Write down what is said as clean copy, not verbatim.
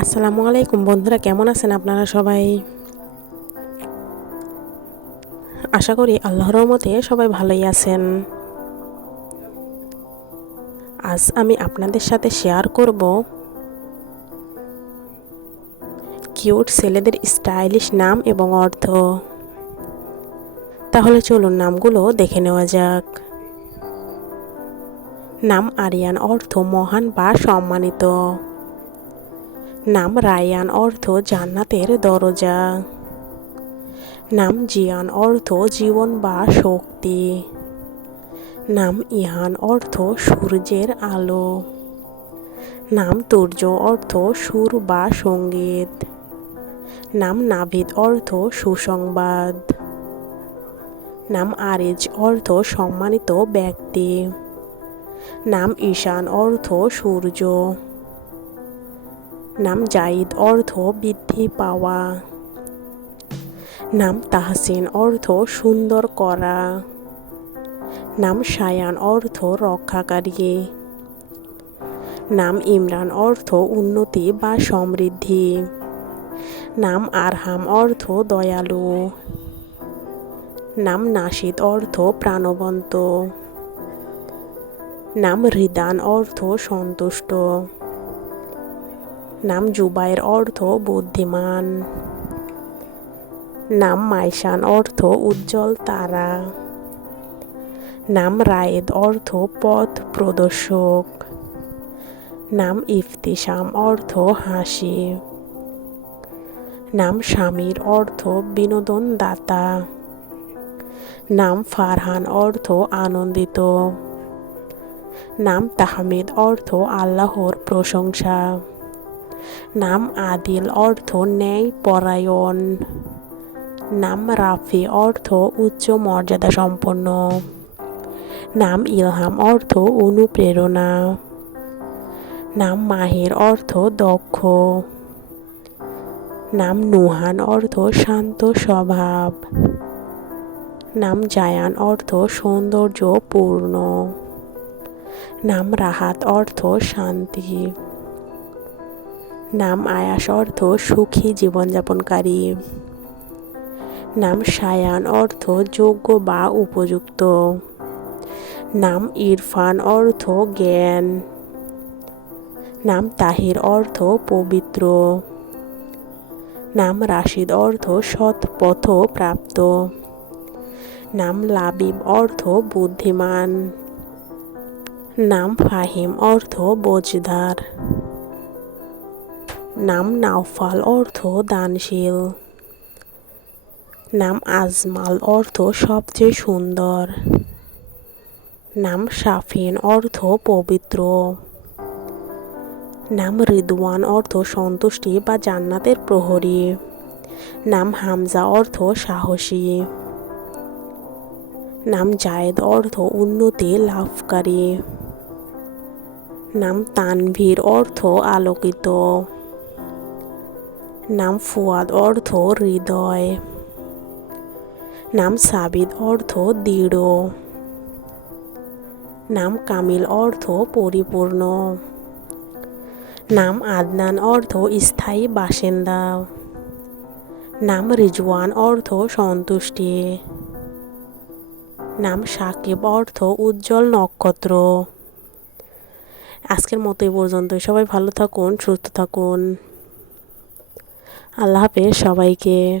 আসসালামু আলাইকুম বন্ধুরা, কেমন আছেন আপনারা সবাই? আশা করি আল্লাহর রহমতে সবাই ভালোই আছেন। আজ আমি আপনাদের সাথে শেয়ার করব কিউট ছেলেদের স্টাইলিশ নাম এবং অর্থ। তাহলে চলুন নামগুলো দেখে নেওয়া যাক। নাম আরিয়ান, অর্থ মহান বা সম্মানিত। নাম রায়ান, অর্থ জান্নাতের দরজা। নাম জিয়ান, অর্থ জীবন বা শক্তি। নাম ইহান, অর্থ সূর্যের আলো। নাম তুর্য, অর্থ সুর বা সঙ্গীত। নাম নাভিদ, অর্থ সুসংবাদ। নাম আরিজ, অর্থ সম্মানিত ব্যক্তি। নাম ঈশান, অর্থ সূর্য। নাম জাইদ, অর্থ বৃদ্ধি পাওয়া। নাম তাহসিন, অর্থ সুন্দর করা। নাম সায়ান, অর্থ রক্ষাকারী। নাম ইমরান, অর্থ উন্নতি বা সমৃদ্ধি। নাম আরহাম, অর্থ দয়ালু। নাম নাশিদ, অর্থ প্রাণবন্ত। নাম রিদান, অর্থ সন্তুষ্ট। নাম জুবাইর, অর্থ বুদ্ধিমান। নাম মাইশান, অর্থ উজ্জ্বল তারা। নাম রায়েদ, অর্থ পথ প্রদর্শক। নাম ইফতিসাম, অর্থ হাসি। নাম শামির, অর্থ বিনোদন দাতা। নাম ফারহান, অর্থ আনন্দিত। নাম তাহমিদ, অর্থ আল্লাহর প্রশংসা। নাম আদিল, অর্থ ন্যায় পরায়ণ। নাম রাফি, অর্থ উচ্চ মর্যাদা সম্পন্ন। নাম ইলহাম, অর্থ অনুপ্রেরণা। নাম মাহির, অর্থ দক্ষ। নাম নুহান, অর্থ শান্ত স্বভাব। নাম জায়ান, অর্থ সৌন্দর্যপূর্ণ। নাম রাহাত, অর্থ শান্তি। নাম আয়াস, অর্থ সুখী জীবনযাপনকারী। নাম সায়ান, অর্থ যোগ্য বা উপযুক্ত। নাম ইরফান, অর্থ জ্ঞান। নাম তাহির, অর্থ পবিত্র। নাম রাশিদ, অর্থ সৎ পথ প্রাপ্ত। নাম লাবিব, অর্থ বুদ্ধিমান। নাম ফাহিম, অর্থ বোঝদার। নাম নাওফাল, অর্থ দানশীল। নাম আজমাল, অর্থ সবচেয়ে সুন্দর। নাম শাফিন, অর্থ পবিত্র। নাম রিদওয়ান, অর্থ সন্তুষ্টি বা জান্নাতের প্রহরী। নাম হামজা, অর্থ সাহসী। নাম জায়েদ, অর্থ উন্নতি লাভকারী। নাম তানভীর, অর্থ আলোকিত। নাম ফুয়াদ, অর্থ হৃদয়। নাম সাবিদ, অর্থ দৃঢ়। নাম কামিল, অর্থ পরিপূর্ণ। নাম আদনান, অর্থ স্থায়ী বাসিন্দা। নাম রিজওয়ান, অর্থ সন্তুষ্টি। নাম সাকিব, অর্থ উজ্জ্বল নক্ষত্র। আজকের মতো এই পর্যন্তই। সবাই ভালো থাকুন, সুস্থ থাকুন। আল্লাহ হাফেজ সবাইকে।